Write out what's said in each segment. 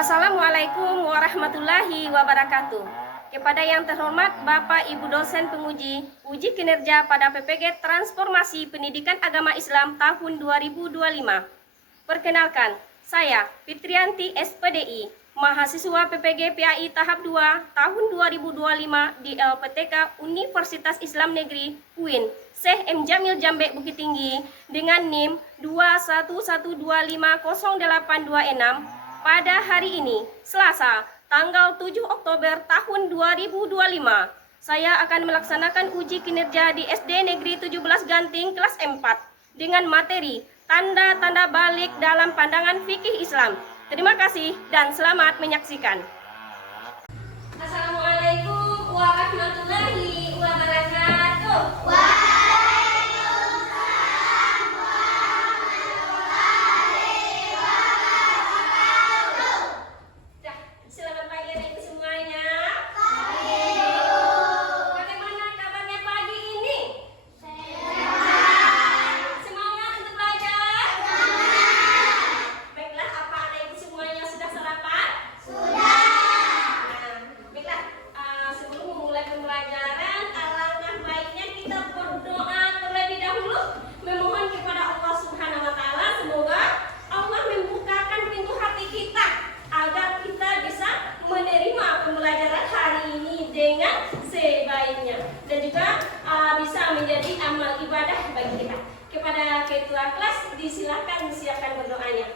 Assalamualaikum warahmatullahi wabarakatuh. Kepada yang terhormat Bapak Ibu dosen penguji uji kinerja pada PPG Transformasi Pendidikan Agama Islam tahun 2025. Perkenalkan, saya Fitrianti SPDI, mahasiswa PPG PAI tahap 2 tahun 2025 di LPTK Universitas Islam Negeri UIN Syekh M. Jamil Jambek Bukit Tinggi dengan NIM 211250826 pada hari ini, Selasa, tanggal 7 Oktober tahun 2025. Saya akan melaksanakan uji kinerja di SD Negeri 17 Ganting kelas 4 dengan materi tanda-tanda balik dalam pandangan fikih Islam. Terima kasih dan selamat menyaksikan. Assalamualaikum warahmatullahi wabarakatuh. Dan juga bisa menjadi amal ibadah bagi kita. Kepada ketua kelas disilakan berdoanya.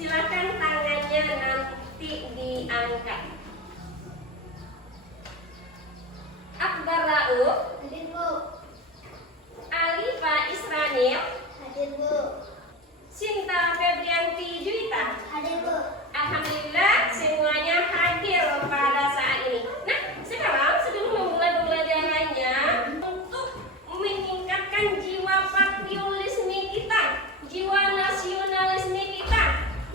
Silakan tangannya nanti diangkat. Akbar Rauf, hadir Bu. Alifa Isranil, hadir Bu. Sinta Febrianti Juwita, hadir Bu. Alhamdulillah semuanya hadir pada saat ini. Nah, sekarang sebelum memulai pembelajarannya, untuk meningkatkan jiwa patriotisme kita, jiwa nasionalisme kita,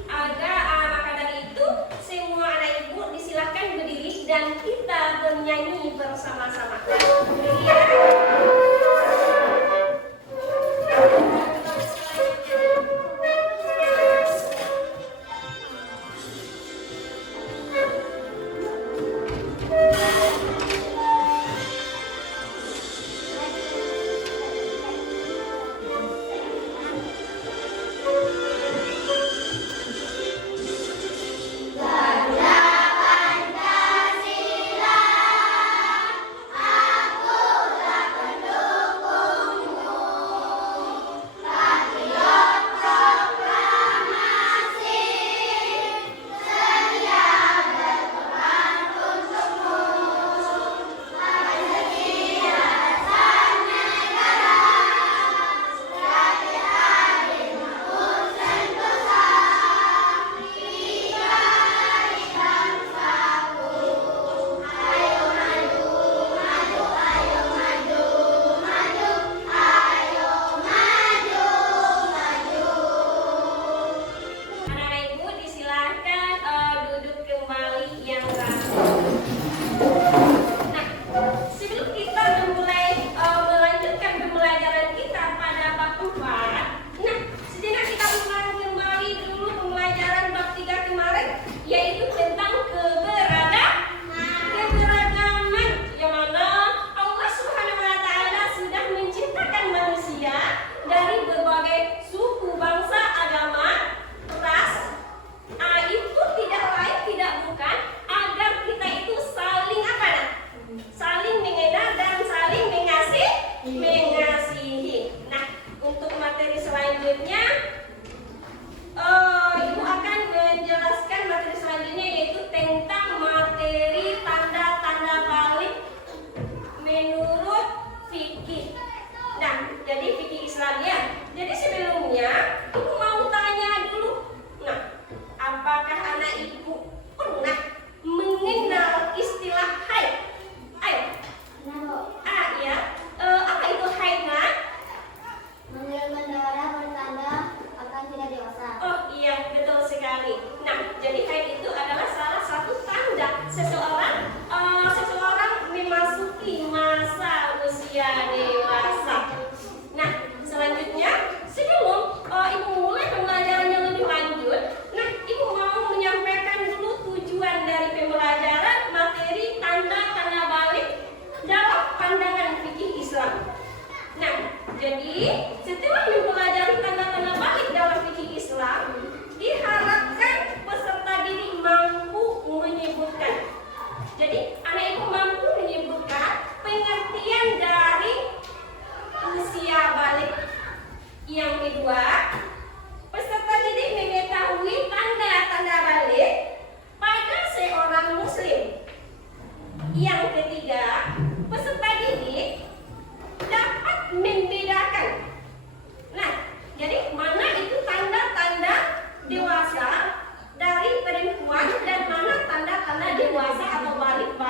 maka dari itu semua anak ibu disilahkan berdiri dan kita bernyanyi bersama-sama. Dari berbagai suku, bangsa, agama, ras,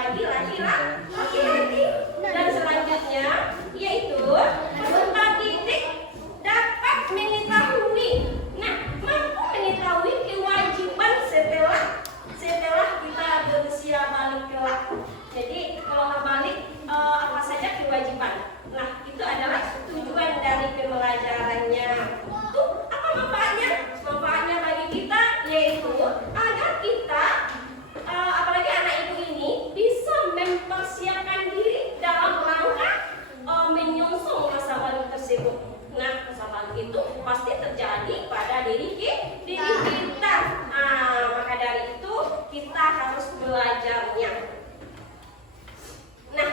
lagi laki-laki. Dan selanjutnya yaitu peserta didik dapat mengetahui. Nah, mampu mengetahui kewajiban setelah kita berusia balik kelak. Jadi kalau mau balik apa saja kewajiban. Nah, itu adalah tujuan dari pembelajarannya. Tuh, apa manfaatnya? Manfaatnya bagi kita yaitu agar kita apalagi anak ibu ini bisa mempersiapkan diri dalam rangka menyongsong masa balik tersebut. Nah, masa balik itu pasti terjadi pada diri kita. Maka dari itu kita harus belajarnya. Nah,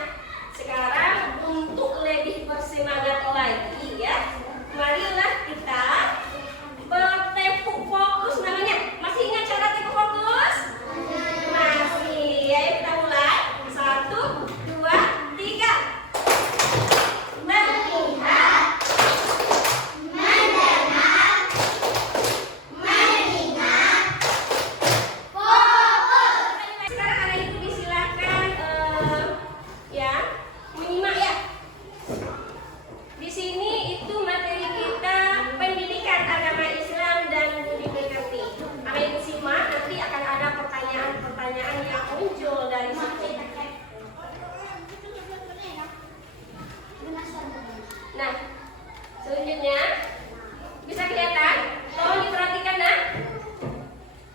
sekarang untuk lebih bersemangat lagi ya, marilah kita bertepuk fokus namanya. Masih ingat cara tepuk fokus? Masih. Ayo kita mulai. 1, 2, 3. Melihat, mendengar, mengingat, fokus. Sekarang anak ibu disilakan ya menyimak ya. Di sini itu materi kita pendidikan agama Islam dan budi pekerti. Anak ibu simak, nanti akan ada pertanyaan-pertanyaan yang muncul dari situ. Nah, selanjutnya bisa kelihatan, tolong diperhatikan nah.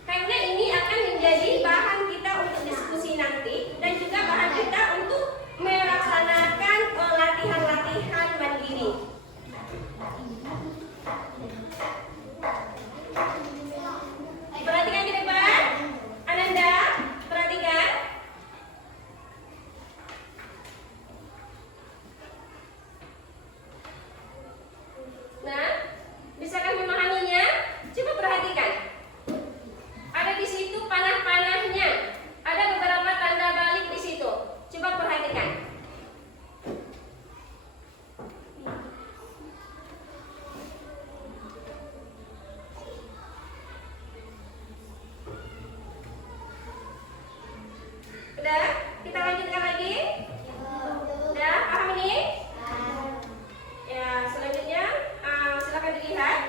Karena ini akan menjadi bahan kita untuk diskusi nanti dan juga bahan kita untuk melaksanakan latihan-latihan mandiri. Perhatikan ke depan. Ananda, perhatikan. Nah, bisakah memahaminya? Coba perhatikan. Ada di situ panah-panahnya. Ada beberapa tanda balik di situ. Coba perhatikan. Udah? Kita lanjutkan lagi? Udah? Paham ini? Ya, selanjutnya silakan dilihat.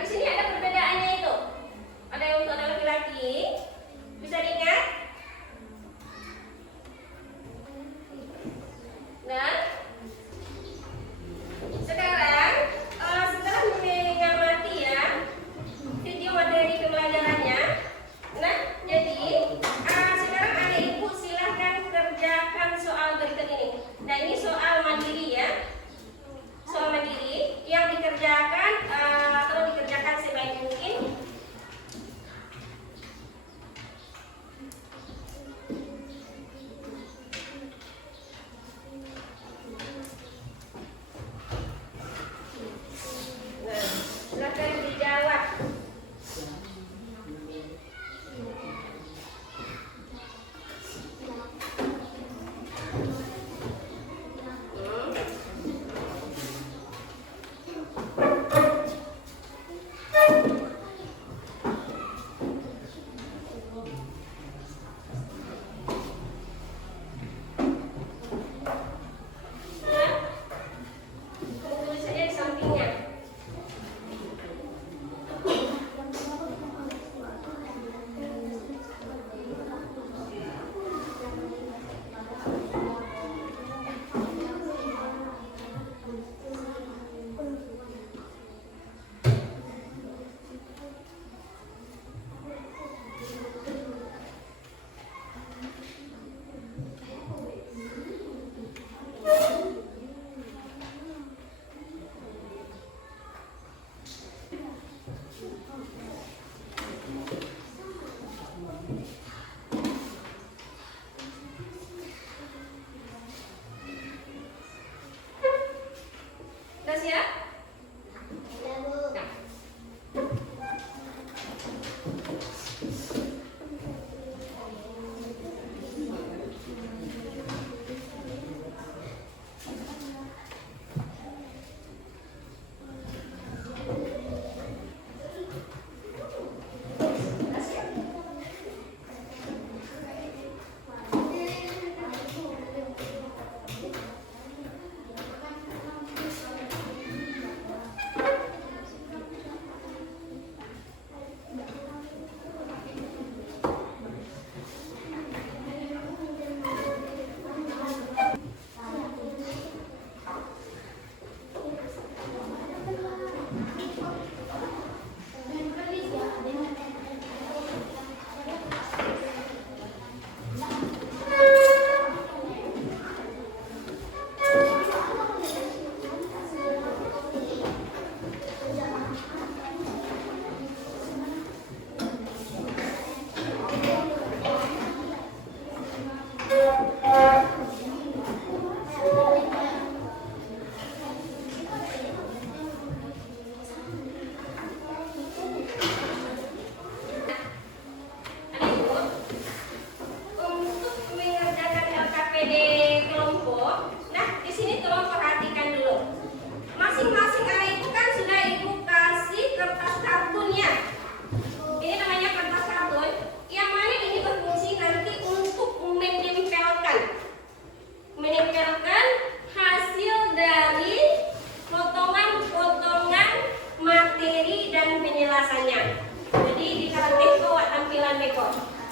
Di sini ada perbedaannya itu. Ada yang untuk anak laki-laki. Bisa diingat? Nah, sekarang setelah mengamati ya video materi pembelajarannya. Nah, jadi sekarang anak ibu silahkan kerjakan soal berikut ini. Nah, ini soal mandiri ya. Soal mandiri yang dikerjakan perlu dikerjakan sebaik mungkin. Nah, silakan dijawab.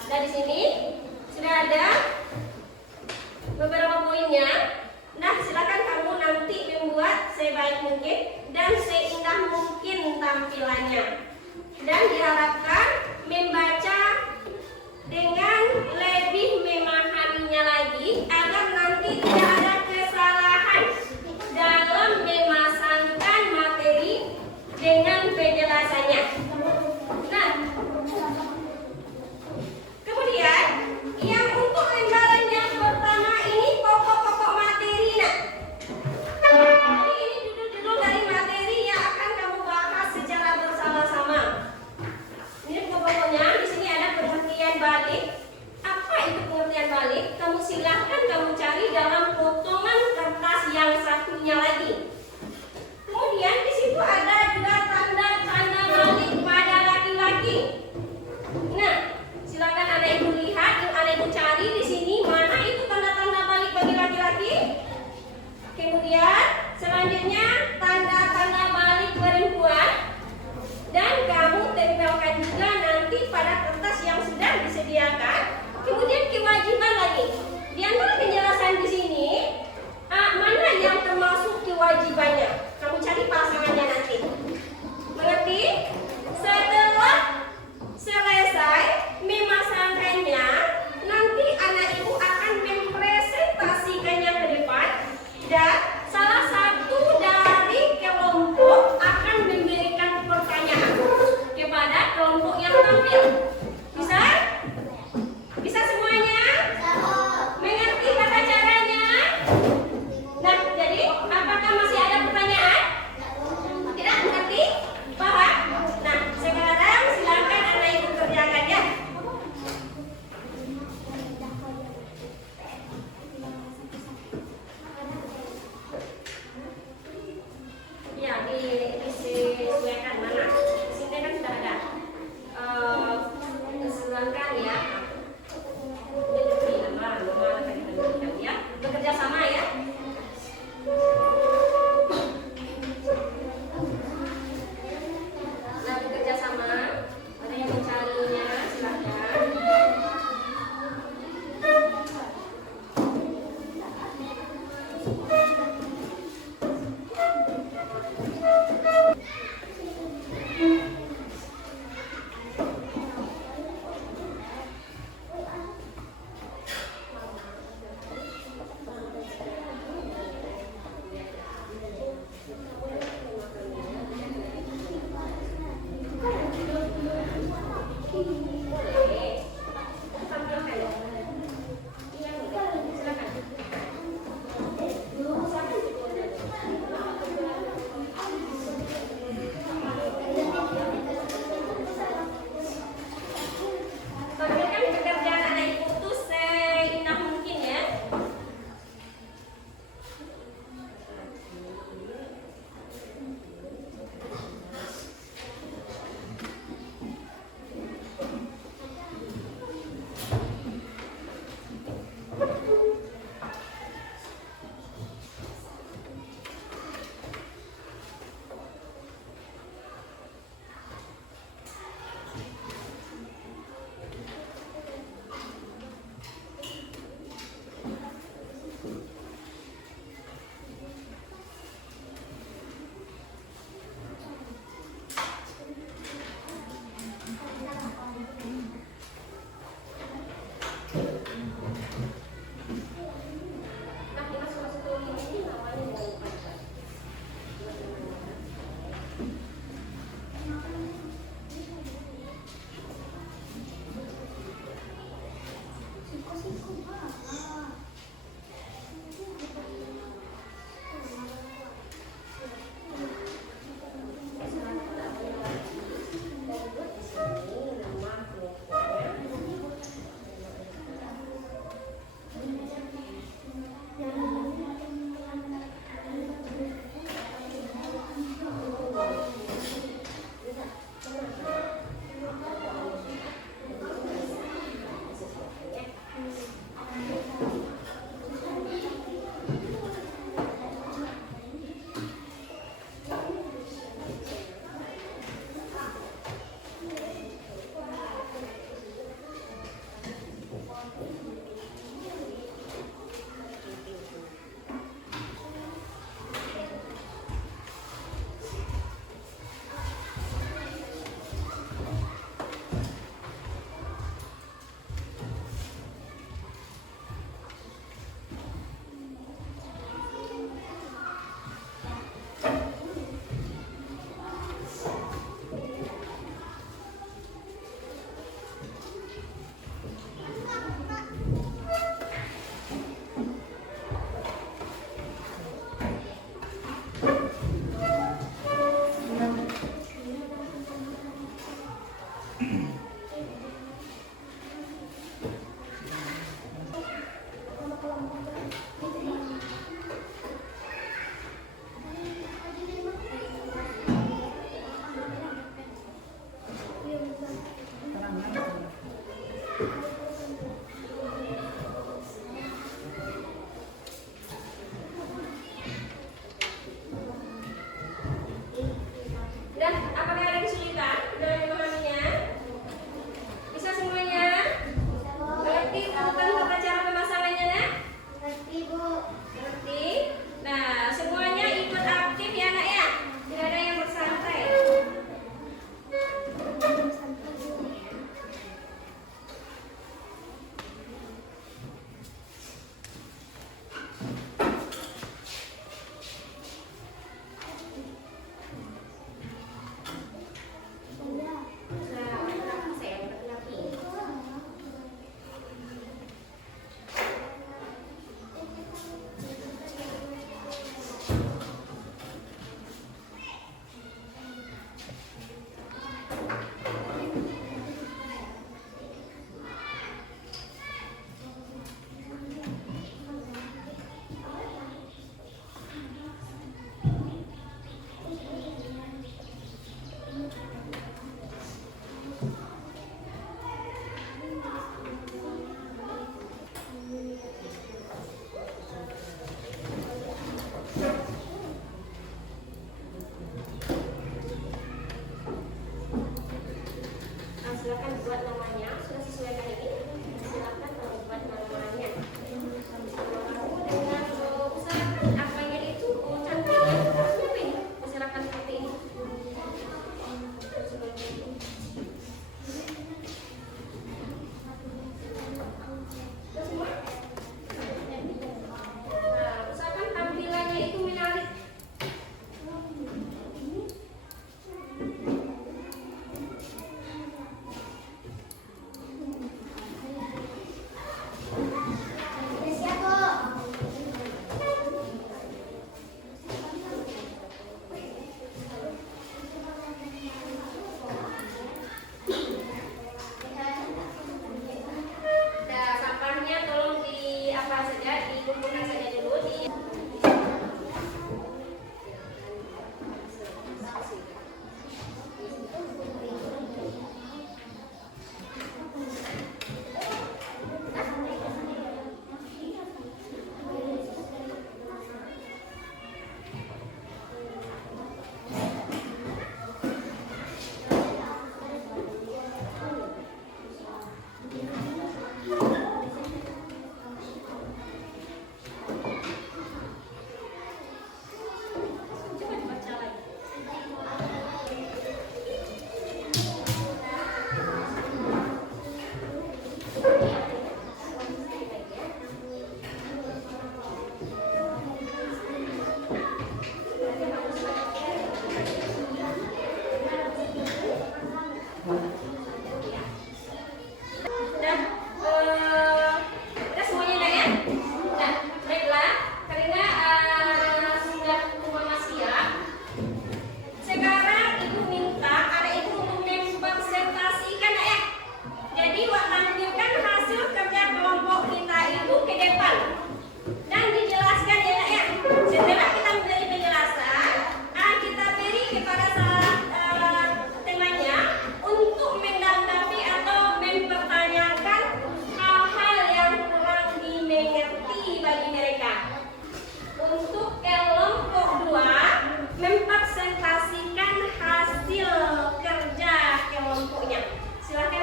Nah, di sini sudah ada beberapa poinnya. Nah, silakan kamu nanti membuat sebaik mungkin dan seindah mungkin tampilannya. Dan diharapkan membaca dengan lebih memahaminya lagi agar nanti tidak ada kesalahan dalam memasangkan materi dengan penjelasannya. Nah, kemudian yang untuk lembaran yang pertama ini pokok-pokok materi. Nah, jadi ini judul-judul dari materi yang akan kamu bahas secara bersama-sama. Ini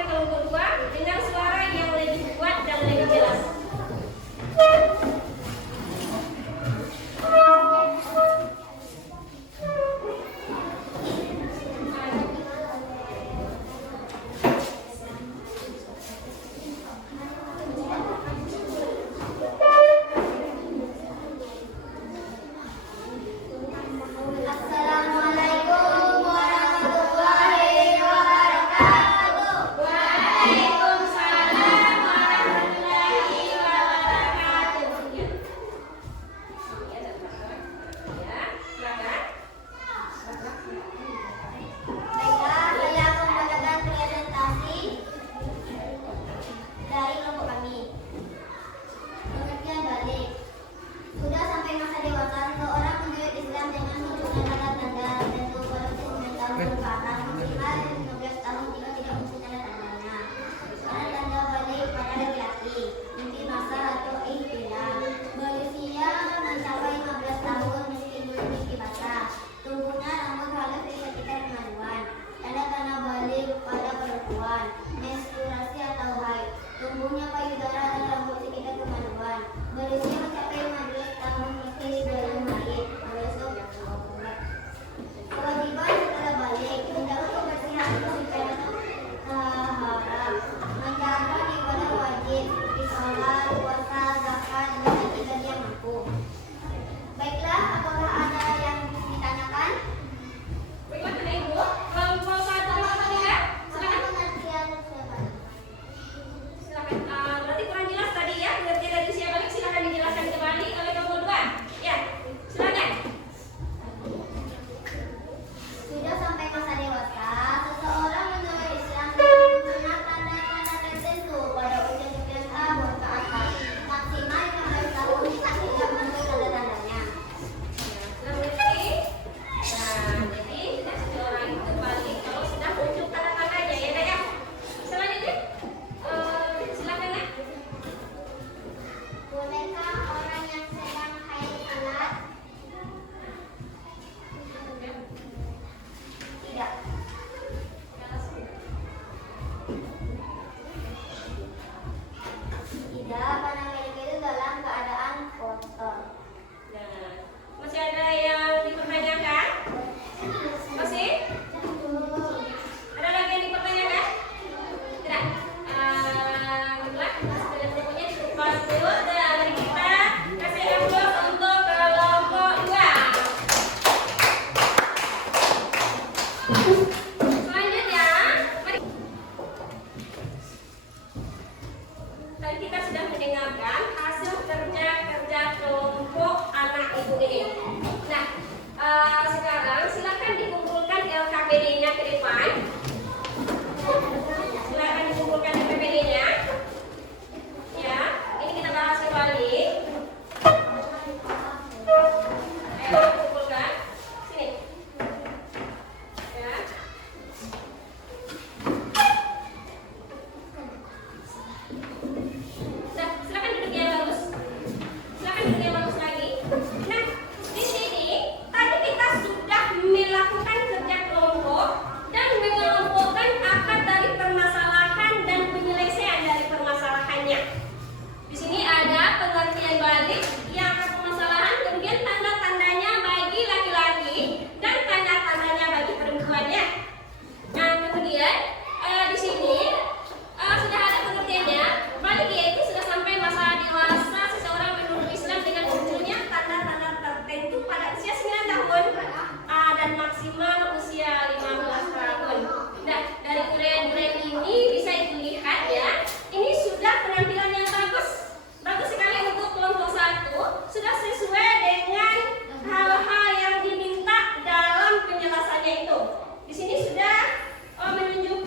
kelompok 2 dengan suara yang lebih kuat dan lebih jelas. Di sini sudah menunjukkan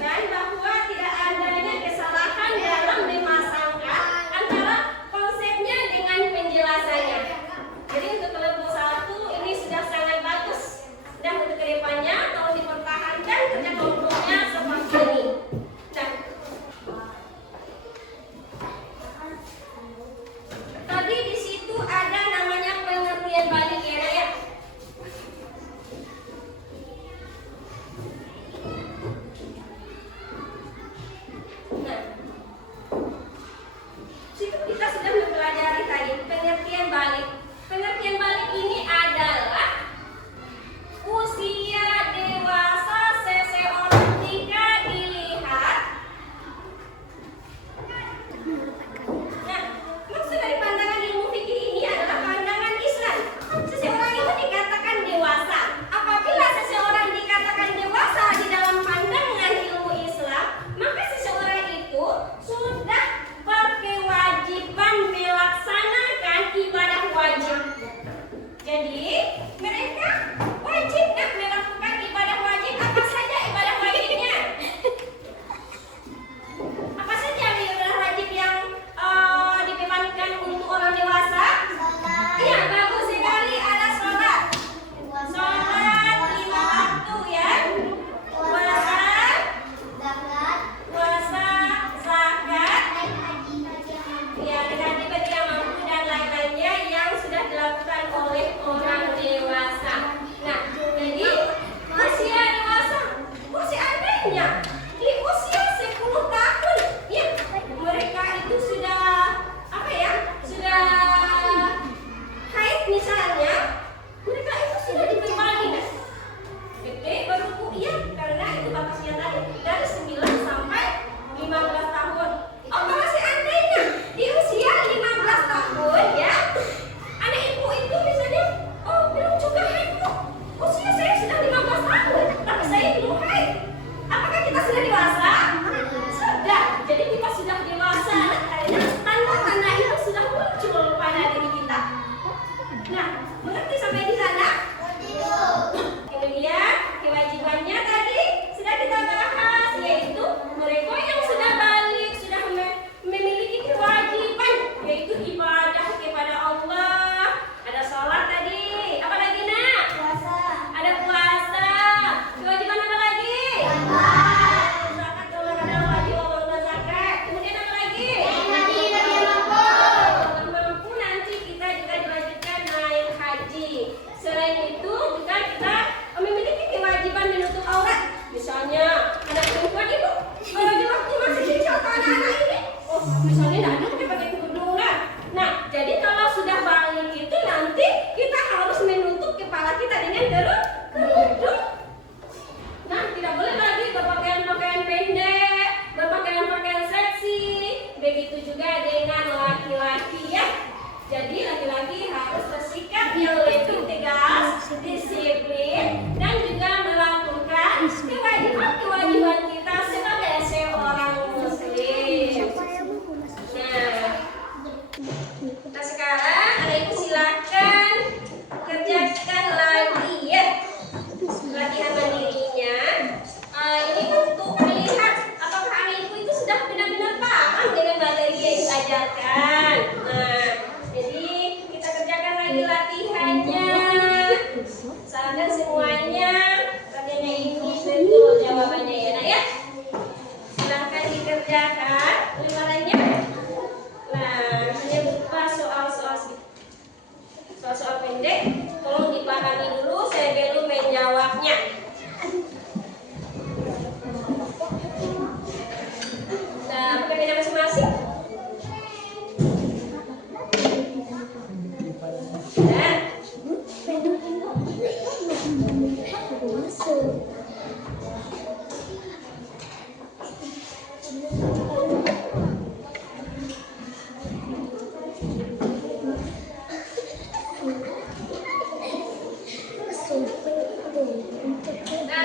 Nah,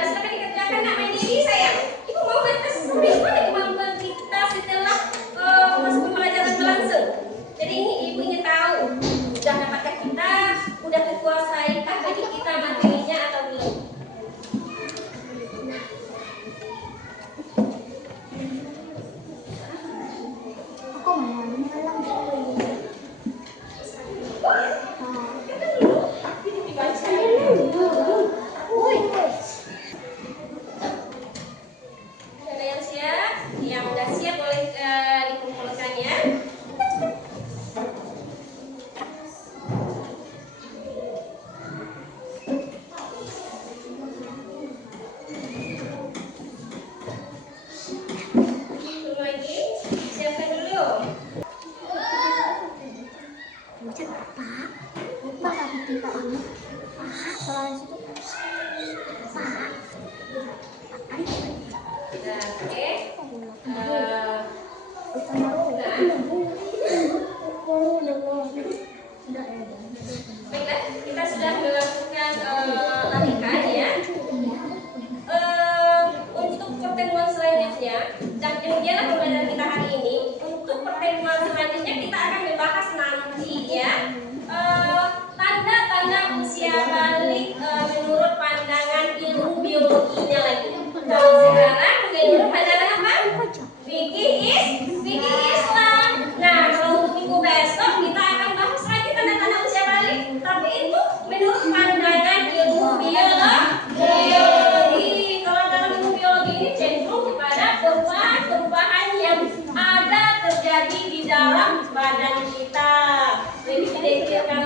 silakan dikerjakan nak main ini sayang. Ibu mau ngetes bagaimana kemampuan kita setelah masuk pembelajaran berlangsung. Jadi ini ibu ingin tahu, udah dapatkah kita, udah kuasaikah bagi kita materinya atau belum? Ada yang siap? Yang udah siap boleh dikumpulkan ya. Belum lagi? Siapkan dulu. Nah, oke. Baiklah, kita sudah melakukan latihan ya. Untuk pertemuan selanjutnya, dan demikianlah pembelajaran kita hari ini. Untuk pertemuan selanjutnya kita akan membahas nanti ya tanda-tanda usia balik menurut pandangan ilmu biologinya lagi. Kalau sekarang menurut pandangan apa? Fikih Islam. Nah, kalau untuk minggu besok kita akan bahas lagi tanda-tanda usia balik, tapi itu menurut pandangan ilmu biologi. Kalau dalam ilmu biologi ini cenderung kepada perubahan yang ada terjadi di dalam badan kita. Lebih didetailkan